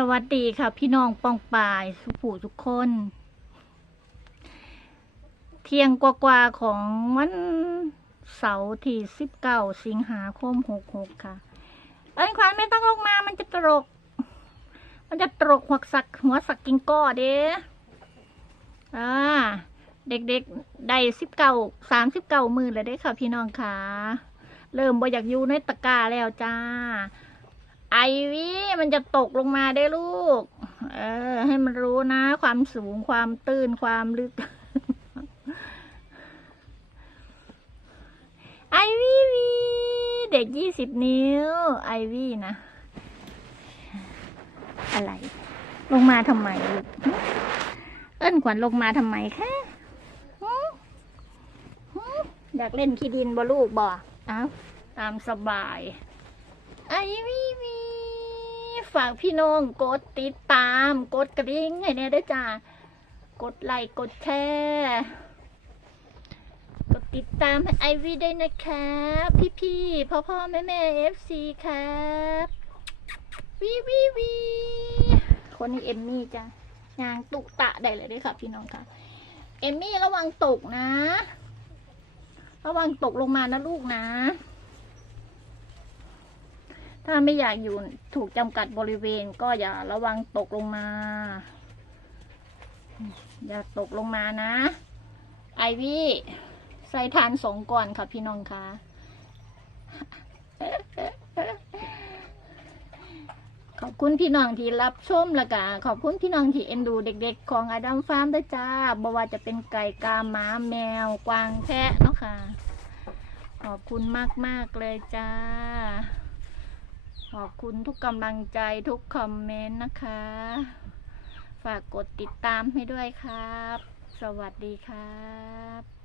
สวัสดีค่ะพี่น้องปองปายสุผูทุกคน เที่ยงกว่าๆของวันเสาร์ที่สิบเก้าสิงหาคมหกหกค่ะ เอ้ยขวัญไม่ต้องลงมามันจะตรกมันจะตรกหัวสักหัวสักกิงก้อเด้อ่าเด็กๆได้สิบเก้าสามสิบเก้ามือเลยได้ค่ะพี่น้องค่ะ เริ่มบ่อยากอยู่ในตะกร้าแล้วจ้า ไอวิมันจะตกลงมาได้ลูก เออ ให้มันรู้นะ ความสูงความตื้นความลึก ไอวีวีเด็กยี่สิบนิ้ว ไอวี่นะ อะไร ลงมาทำไมลูกเอิ้นขวัญลงมาทำไมคะอยากเล่นขี้ดินบ่ลูกบ่ เอ้าตามสบาย ไอวีวีฝากพี่น้องกดติดตาม กดกระดิ่งให้เนี่ยด้วยจ้ากดไลค์กดแชร์กดติดตามให้ไอวีได้นะครับพี่พี่พ่อพ่อแม่แม่เอฟซีครับวีวีวีคนนี้เอมมี่จ้ะยางตุกตะได้เลยด้วยค่ะ พี่น้องค่ะเอมมี่ระวังตกนะ ระวังตกลงมานะลูกนะ ถ้าไม่อยากอยู่ถูกจำกัดบริเวณก็อย่าระวังตกลงมา อย่าตกลงมานะ ไอวี่ใส่ทานสองก่อนค่ะพี่น้องคะขอบคุณพี่น้องที่รับชมละกะขอบคุณพี่น้องที่เอ็นดูเด็กๆ ของอดัมฟาร์มด้วยจ้าบ่ว่าจะเป็นไก่กาหมาแมว กวางแพะเนาะค่ะ ขอบคุณมากๆเลยจ้า ขอบคุณทุกกำลังใจทุกคอมเมนต์นะคะ ฝากกดติดตามให้ด้วยครับ สวัสดีครับ